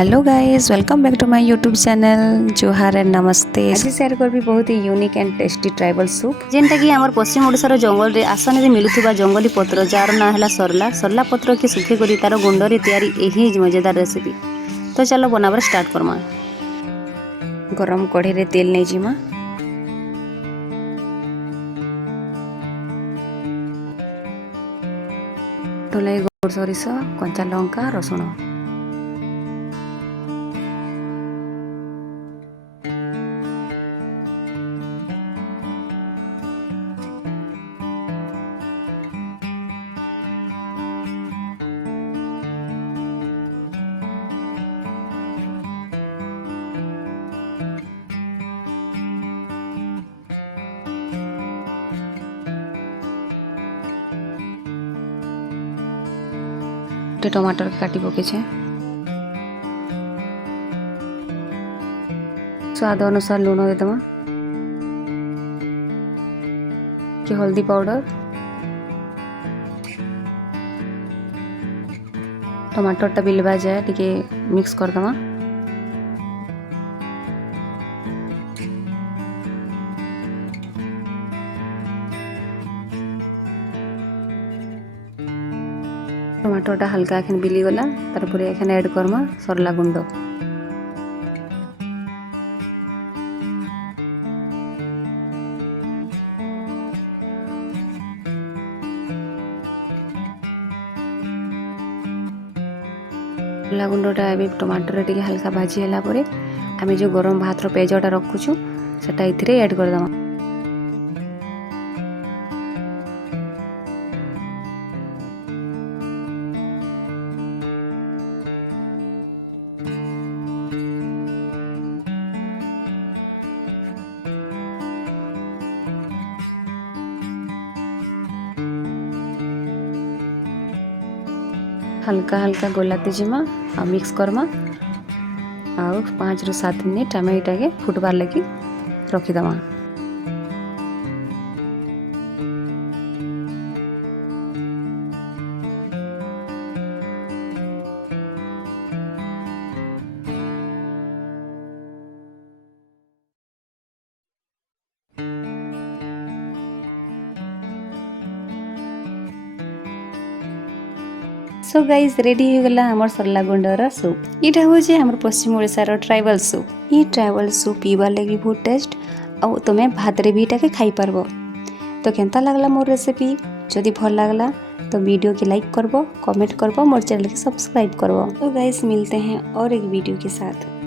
Hello guys, welcome back to my YouTube channel. जोहार and नमस्ते। आज शेयर करबी बहुत ही unique and tasty tribal soup जेनटा कि हमर पश्चिम ओडिसा जंगल रे आसन रे मिलुथुबा जंगली पत्र जार ना हला सरला सरला पत्र के सुखे करी तार गुंड रे तैयारी एही मजेदार रेसिपी। तो चलो बनाबर स्टार्ट करमा। गरम कढ़ी रे तेल नै जिमा। टोलाई गोड़ सरिष कंचा लंका रसुण टमाटर काटी पके स्वाद अनुसार लूण देदमा कि हल्दी पाउडर टमाटर टा बिलवा जाए टिके मिक्स करदमा। टमाटोटा हल्का एखन बिली गला तारपरे एखन ऐड करमा सरला गुंड सरला गुंडटा ए टमाटर टिके हल्का भाजी हला परे आमे जो गरम भात रो पेजटा रखुछु सेटा इथिरे ऐड कर दमा। हल्का हल्का गोलाते जिमा आ मिक्स करमा आ 5 ରୁ 7 मिनिट आम यहाँ के फुटबार लगी रखीदमा। सो गाइज रेडी हो गला हमर सरला गुंडर सूप। इटा हो जे हमर पश्चिम ओडिसा रो ट्राइबल सूप। ई ट्राइबल सूप पीबा लगी बहुत टेस्ट आ तुमे भात रे भी इटा के खाई परबो। तो केनता लागला मोर रेसिपी? जदि भल लागला तो वीडियो के लाइक करबो, कमेंट करबो, मोर चैनल के सब्सक्राइब करबो। तो गाइज मिलते हैं और एक वीडियो के साथ।